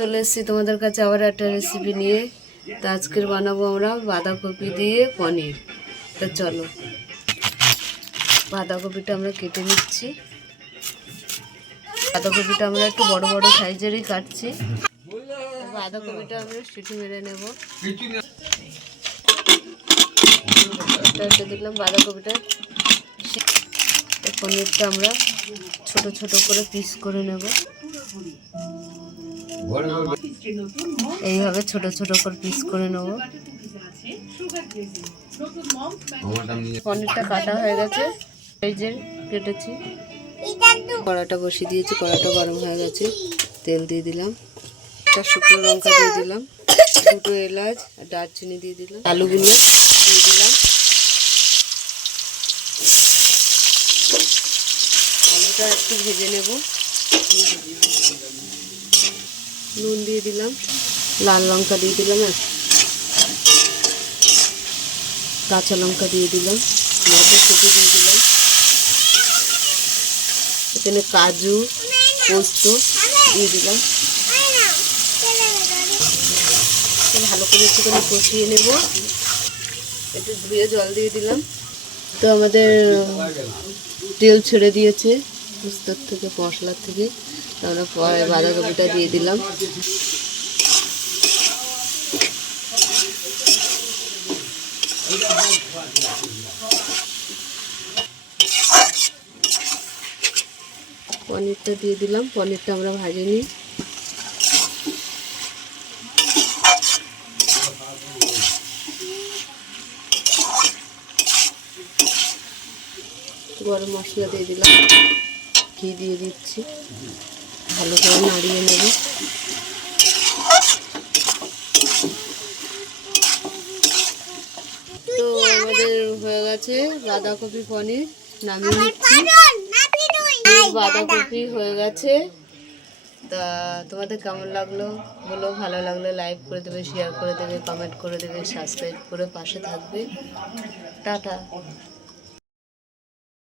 চলে এসেছি তোমাদের কাছে আবার একটা রেসিপি নিয়ে। তো আজকের বানাবো আমরা বাঁধাকপি দিয়ে পনির। তো চলো, বাঁধাকপিটা আমরা কেটে নিচ্ছি। বাঁধাকপিটা আমরা একটু বড় বড় সাইজেরই কাটছি। বাঁধাকপিটা আমরা সিটি মেরে নেব। দিলাম বাঁধাকপিটা। পনিরটা আমরা ছোট ছোট করে পিস করে নেব। এইভাবে ছোট ছোট করে পিস করে নেব। পনিরটা কাটা হয়ে গেছে, এই যে কেটেছি। কড়াটা বসিয়ে দিয়েছি, কড়াটা গরম হয়ে গেছে। তেল দিয়ে দিলাম, একটা শুকনো লঙ্কা দিয়ে দিলাম, দুটো এলাচ আর দারচিনি দিয়ে দিলাম, আলুগুলো দিয়ে দিলাম। আলুটা একটু ভেজে নেব। নুন দিয়ে দিলাম, লাল লঙ্কা দিয়ে দিলাম, কাঁচা লঙ্কা দিয়ে দিলাম, মটরশুঁটি দিয়ে দিলাম, এখানে কাজু পোস্ত দিয়ে দিলাম। ভালো করে একটুখানি কষিয়ে নেব। একটু ধুয়ে জল দিয়ে দিলাম। তো আমাদের তেল ছেড়ে দিয়েছে পোস্তর থেকে, মশলার থেকে। আমরা পরে বাঁধাকপিটা দিয়ে দিলাম। পনিরটা দিয়ে দিলাম। পনিরটা আমরা ভাজে নিই। গরম মশলা দিয়ে দিলাম, ঘি দিয়ে দিচ্ছি, ভালো করে নাড়িয়ে নেব। তো আমাদের হয়ে গেছে বাঁধাকপি পনির, নামিয়ে নিচ্ছি। বাঁধাকপি হয়ে গেছে। তা তোমাদের কেমন লাগলো বলো, ভালো লাগলে লাইক করে দেবে, শেয়ার করে দেবে, কমেন্ট করে দেবে, সাবস্ক্রাইব করে পাশে থাকবে। টাটা।